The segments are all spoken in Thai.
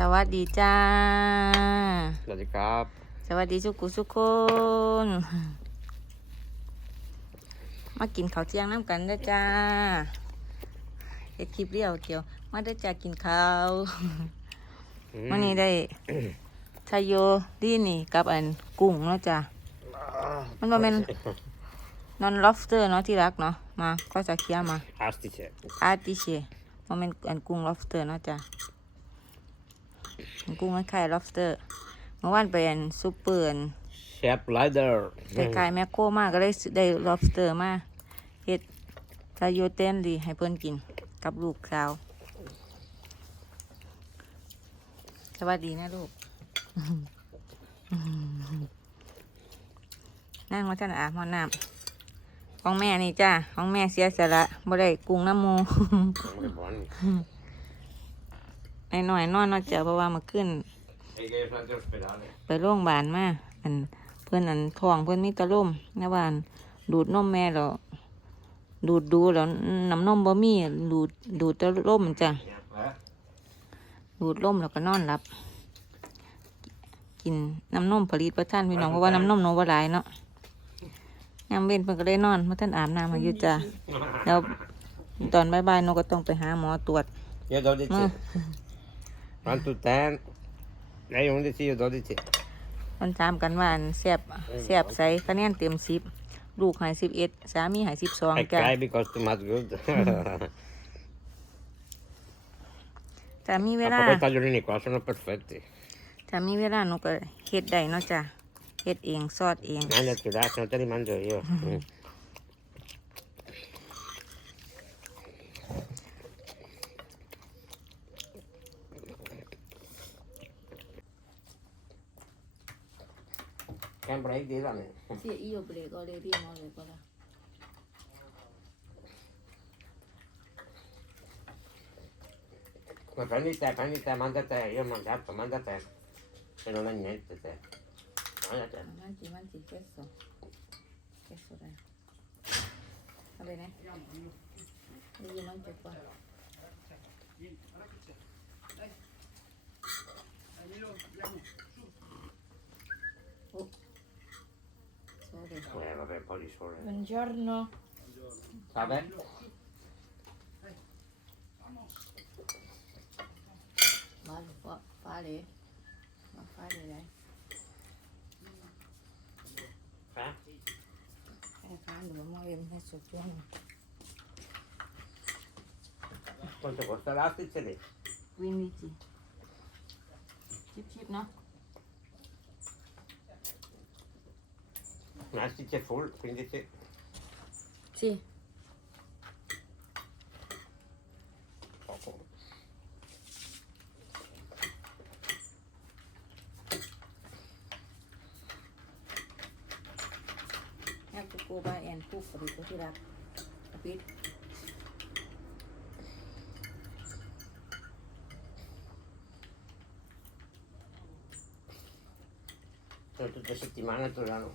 สวัสดีจ้า สวัสดีครับ สวัสดีสุกุสุกคน มากินข้าวเที่ยงน้ำกันเด้อจ้าเฮ็ดคลิปเรียวเดียว มาเด้อจ้ากินข้าววันนี้ได้ชายโยดีนี่กับอันกุ้งเนาะจ้ามันบ่แม่นนอนล็อบสเตอร์เนาะที่รักเนาะ มาก็จะเคี้ยวมาอาสติเชอาร์ติเชมันเป็นอันกุ้ง lobster เนาะจ้ะอัน กุ้งคล้ายๆ lobster เมื่อวานไปอันซูเปอร์อันเชฟไลเดอร์คล้ายๆแมคโครมากก็เลยซื้อได้ lobster มาเฮ็ดซาโยเตนดีให้เพิ่นกินกับลูกสาว สวัสดีนะลูกนั่งมาท่านอาบห้องน้ำของแม่นี่จ้าของแม่เสียสละบ่ได้กุ้งน้ำหมู ไม่บอลไอ้หน่อยนอนเนอกจากเพราะว่ามาขึ้นไอ้เกย์ฟลันเจอร์สเปดาเลยไปโรงพยาบาลมาอันเพื่อนอันท้องเพื่อนมีตะล่มในบ้านดูดนมแม่แล้วดูดดูแล้วน้ำนมบ่มีดูดดูดตะล่มจ้ะเนี่ยฮะดูดล่มแล้วก็นอนหลับ กินน้ำนมผลิตประท่านพี่น้องเพราะว่าน้ำนมหนูบ่หลายเนาะยามเว้นเพิ่นก็ได้นอนมาท่านอาบน้ำมาอยู่จ้ะแล้วตอนบ่ายๆหนูก็ต้องไปหาหมอตรวจเยอะดอดิเช วันตุแตนไอ้ยังดิเชยดอดิเชมันถามกันว่าอันแซ่บแซ่บใสคะแนนเต็มสิบลูกใหายสิบเอ็ดสามีใหายสิบสองไอ้จ้ะไก่ because too much good จะมีเว ma ลา come i tagliolini qua sono perfetti จะมีเวลาหนูก็เฮ็ดได้เนาะจ้ะเฮ็ดเองซอดเอง mangiati dai se no te li mangio io Mm. 그냥 브레이크 되라네. Sí, io prego le rimuove qua. 그 반니때 반니때 만났다 이거 만났다 만났다 그러는 얘기 때 만났다 mangi, mangi questo. Questo dai. Va bene? Vedi, mangia qua. Oh. Eh vabbè, un po' di sole. buongiorno Vabbè. ma fa fare ma fare dai Eh? eh fanno ma io mi faccio buono Quanto costa l'astice lì? 15 chip chip no anzi c'è full, quindi sì. Sì. Poco. Now to go back and cook a bit, cook it up a bit. Tutta settimana tornano.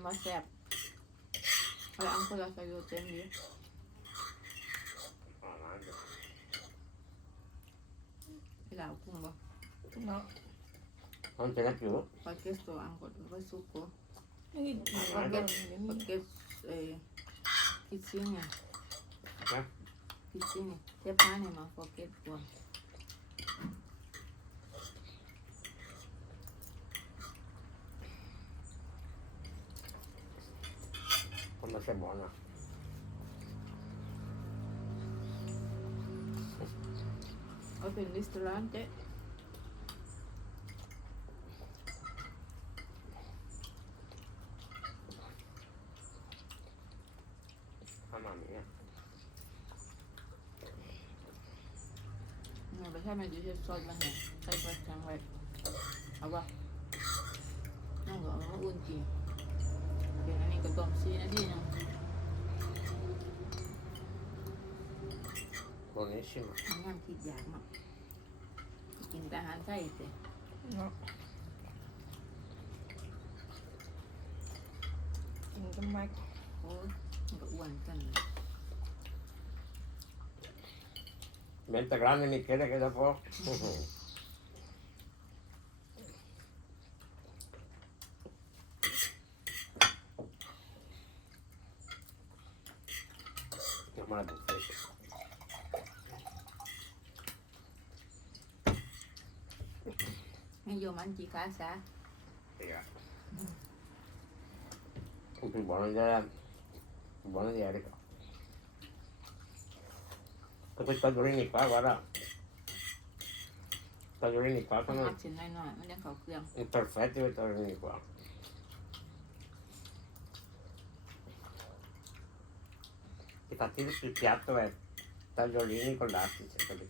มันมาแซ่บแล้วอังคนละใส่โยเต็มดี Oh, mangia. พี่ลาวกุ้งบ่กุ้งเนาะ Non ce n'è più? ปาเกสโตอังกดไว้ซุป ดซิ่งอะ Eh? คิดซิ่งเทปานเนี่ยมาปาเกสตัว Quando sei buona. Open ristorante Mamma mia. ใช่ไหมดูเช็ดซอสมันเนี่ยใส่ปลาจังไว้เอาปะนั่งก็เอามาอุ่นกินเดี๋ย วอันนี้ก็ต้มซีนาทีหนึง buonissimo มันงามคิดอยากมากกินแต่อาหารไทยสิเนาะกินกันไมโอ้ยมันก็อ้วนกันเลย mente grande Michele che dopo ยังมาดูเฟ mana tuh? Ayo mancing. Iya. Itu banget ya. Banget. Tapi tak jadi nih Pak, Pak. Tak jadi nih Pak, Pak. Macam kau kuyang? Perfect itu tak jadi tentativi sul piatto è tagliolini con l'astice. Quelli.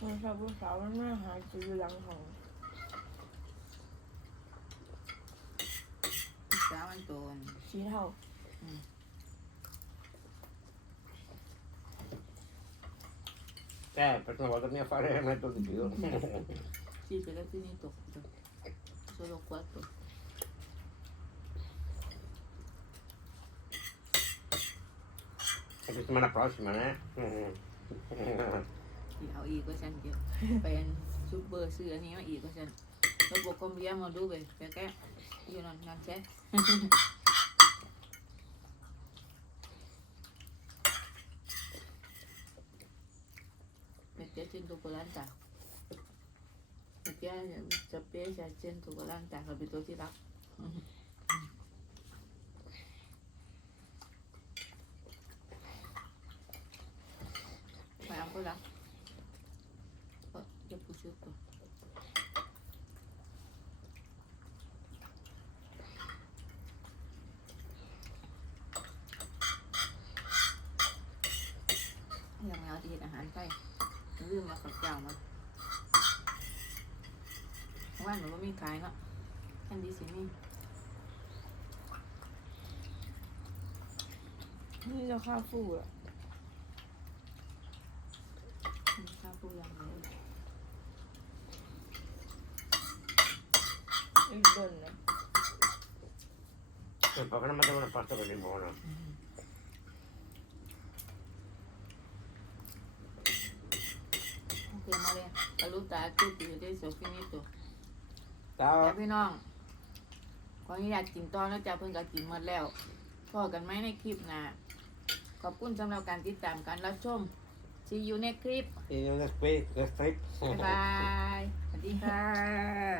我吃不少，外面还吃不两口。不喜欢多。洗头。嗯。ยู่หลังของสามันโตนสีเทา Eh, per una volta mia fare metto di più. ที่ไปแล้วที่นี่ตกตกโซโลกัวตก La settimana prossima, eh? อีเอาอีกก็ 边监督过咱带，一边一边下监督过咱带，后边做几道。快点回来，好，要补习了。 ลืมมาขับเจ้ามาเพราะว่าหนูว่ามีขายเนาะแค่ดีสินี่นี่จะข้าวฟูอะมีข้าวปูยังเลยอีกเดินนะ E poi non mangiamo una pasta così buona. โอเค มาเลยกระลุตาตู้ปีได้โซฟินิตัว Ciao. แต่พี่น้องขออนุญาตกินตอนแล้วจ้าเพิ่งก็กินหมดแล้วพอกันไหมในคลิปหนะขอบคุณสำหรับการติดตามการรับชม See you next clip E non è qui, è stretto. บ๊ายบายสวัสดีค่ะ